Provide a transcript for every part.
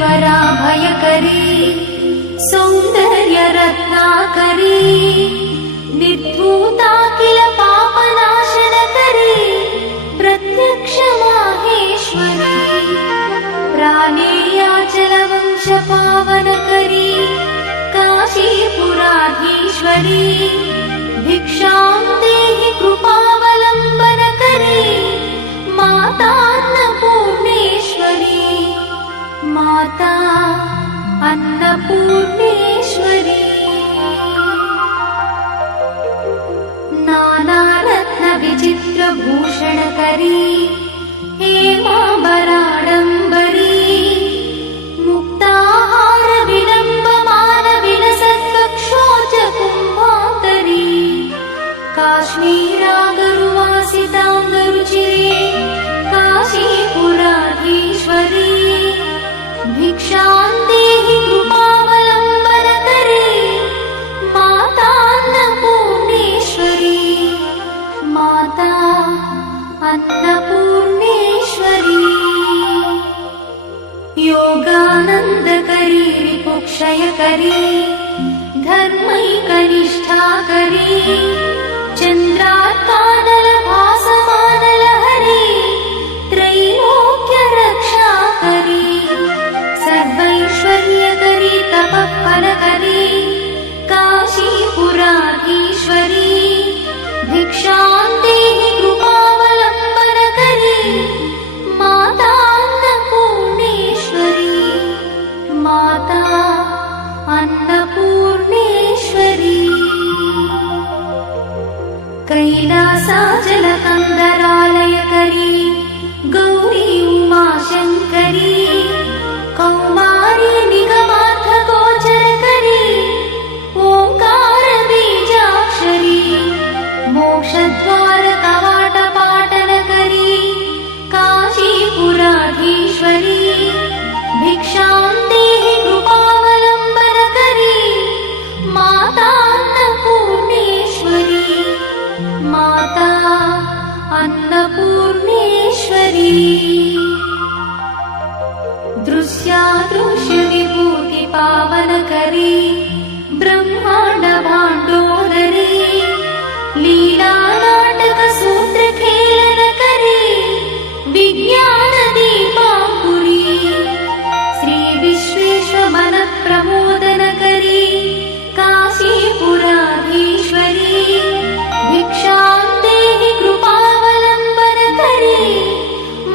वराभयकरी सौन्दर्यरत्नाकरी निर्धूता किल पापनाशनकरी प्रत्यक्ष माहेश्वरी प्राणेयाचलवंशपावनकरी काशीपुराधीश्वरी भिक्षां देहि कृपावलम्बनकरी माता अन्नपूर्णेश्वरी माता अन्नपूर्णेश्वरी नानारत्नविचित्रभूषणकरी हेमाम्बराडम्बरी मुक्ताहारविलम्बमानविलसत्कक्षोजकुम्भान्तरी काश्मीरागरुवासिताङ्गरुचिरे काशीपुराधीश्वरी भिक्षां देहि कृपावलम्बनकरी माता अन्नपूर्णेश्वरी माता अन्नपूर्णेश्वरी योगानन्दकरी रिपुक्षयकरी धर्मैकनिष्ठाकरी चन्द्रार्कानलभासमानलहरी त्रैलोक्यरक्षाकरी सर्वैश्वर्यकरी तपःफलकरी काशीपुराधीश्वरी भिक्षां देहि कृपावलम्बनकरी माता अन्नपूर्णेश्वरी माता अन्नपूर्णेश्वरी कैलासाचलकन्दरालयकरी गौरी उमाशङ्करी कौमारी निगमार्थगोचरकरी ओङ्कारबीजाक्षरी मोक्षद्वारकवाटपाटनकरी काशीपुराधीश्वरी भिक्षां देहि कृपावलम्बनकरी माता अन्नपूर्णेश्वरी माता अन्नपूर्णेश्वरी दृश्यादृश्यविभूतिपावनकरी ब्रह्माण्डभाण्डोदरी लीलानाटकसूत्रखेलनकरी विज्ञानदीपाङ्कुरी श्रीविश्वेश्वमनप्रमोदनकरी काशीपुराधीश्वरी भिक्षां देहि कृपावलम्बनकरी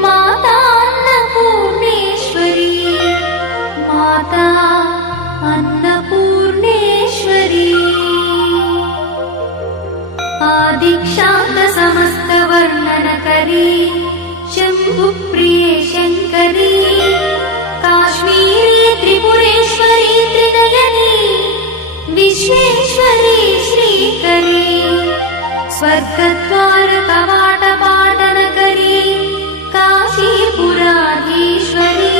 माता अन्नपूर्णेश्वरी माता अन्नपूर्णेश्वरी आदिक्षान्तसमस्तवर्णनकरी शम्भुप्रिये शङ्करी काश्मीरी त्रिपुरेश्वरी त्रिनयनी विश्वेश्वरी श्रीकरी स्वर्गद्वारकवाटपाटनकरी काशीपुराधीश्वरी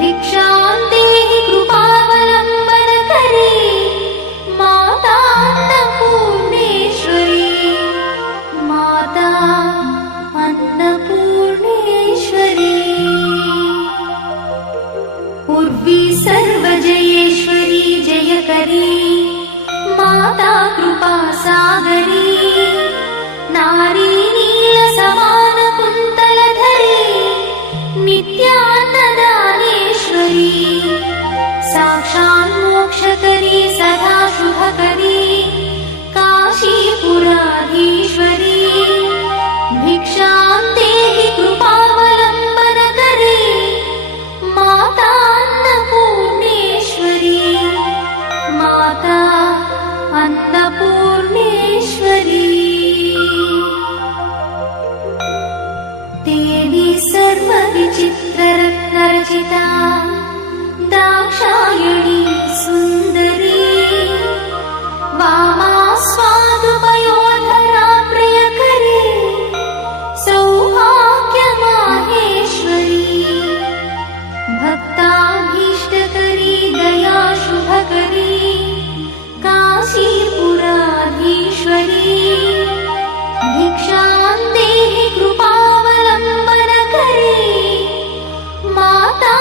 भिक्षां देहि कृपावलम्बनकरी माता अन्नपूर्णेश्वरी माता अन्नपूर्णेश्वरी उर्वी सर्वजयेश्वरी जयकरी माता कृपासागरी नारी नीलसमानकुन्तलधरी नित्यान्नदानेश्वरी साक्षान्मोक्षकरी सदा शुभकरी काशीपुराधीश्वरी भिक्षां देहि कृपावलम्बनकरी माता अन्नपूर्णेश्वरी माता अन्नपूर्णेश्वरी देवी सर्वविचित्ररत्नरचिता दाक्षायणी सुन्दरी वामास्वादुपयोधरा प्रियकरी सौभाग्यमाहेश्वरी भक्ताभीष्टकरी दया शुभकरी काशीपुराधीश्वरी भिक्षां देहि कृपावलम्बनकरी माता